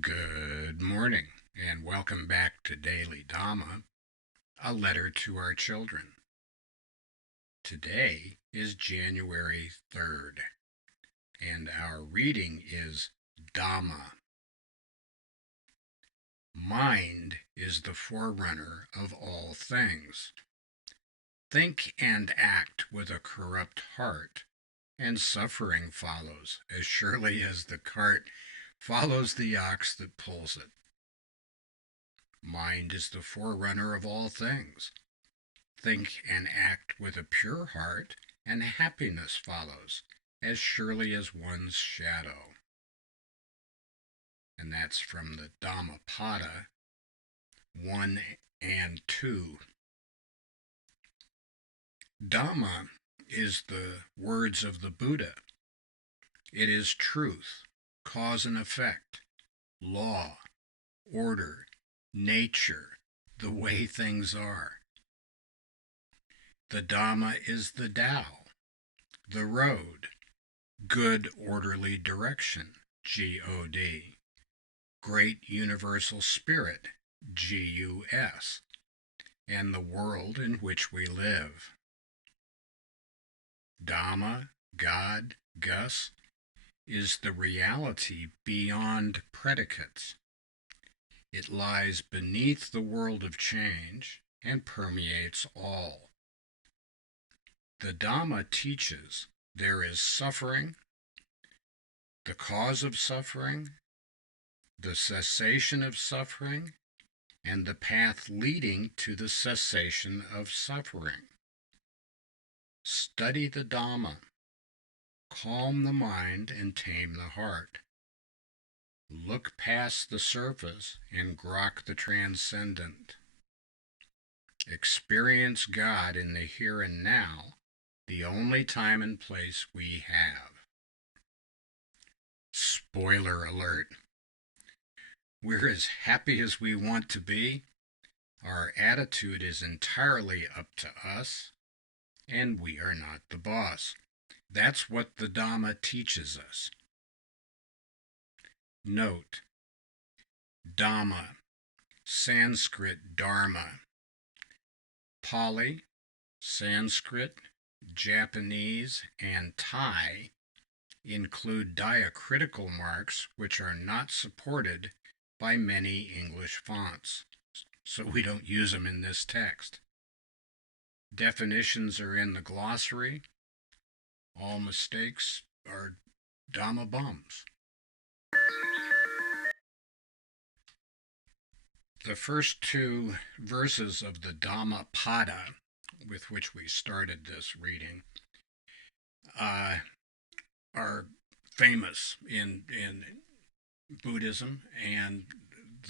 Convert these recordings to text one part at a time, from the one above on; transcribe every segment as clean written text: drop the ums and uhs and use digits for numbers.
Good morning, and welcome back to Daily Dhamma, a letter to our children. Today is January 3rd, and our reading is Dhamma. Mind is the forerunner of all things. Think and act with a corrupt heart, and suffering follows, as surely as the cart follows the ox that pulls it. Mind is the forerunner of all things. Think and act with a pure heart, and happiness follows, as surely as one's shadow. And that's from the Dhammapada 1 and 2. Dhamma is the words of the Buddha. It is truth, cause and effect, law, order, nature, the way things are. The Dhamma is the Tao, the road, good orderly direction, G-O-D, great universal spirit, G-U-S, and the world in which we live. Dhamma, God, Gus, is the reality beyond predicates. It lies beneath the world of change and permeates all. The Dhamma teaches there is suffering, the cause of suffering, the cessation of suffering, and the path leading to the cessation of suffering. Study the Dhamma, calm the mind and tame the heart. Look past the surface and grok the transcendent. Experience God in the here and now, the only time and place we have. Spoiler alert. We're as happy as we want to be. Our attitude is entirely up to us, and we are not the boss. That's what the Dhamma teaches us. Note, Dhamma, Sanskrit Dharma, Pali, Sanskrit, Japanese, and Thai include diacritical marks which are not supported by many English fonts, so we don't use them in this text. Definitions are in the glossary. All mistakes are Dhamma bums. The first two verses of the Dhammapada, with which we started this reading, are famous in Buddhism, and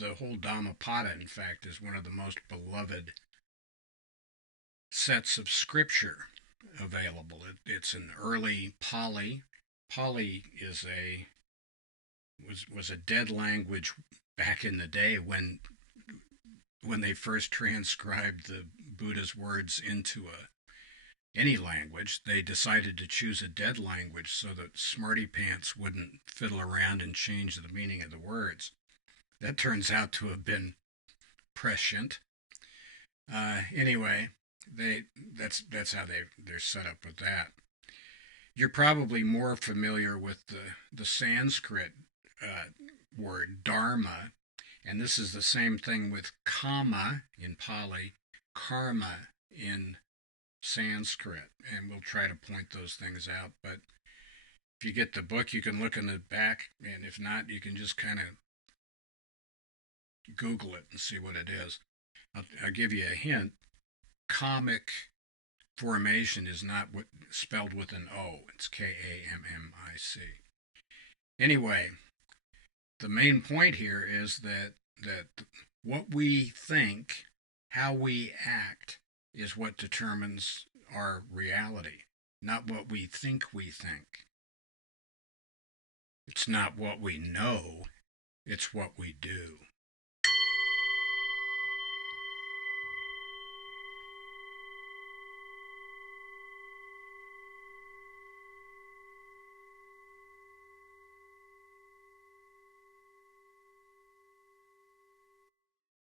the whole Dhammapada, in fact, is one of the most beloved sets of scripture available. It's an early Pali. Pali was a dead language back in the day when they first transcribed the Buddha's words into any language. They decided to choose a dead language so that smarty pants wouldn't fiddle around and change the meaning of the words. That turns out to have been prescient. Anyway, that's how they're set up with that. You're probably more familiar with the Sanskrit word dharma, and this is the same thing with kama in Pali, karma in Sanskrit, and we'll try to point those things out. But if you get the book, you can look in the back, and if not, you can just kind of Google it and see what it is. I'll give you a hint. Comic formation is not spelled with an O. It's K-A-M-M-I-C. Anyway, the main point here is that what we think, how we act, is what determines our reality, not what we think we think. It's not what we know, it's what we do.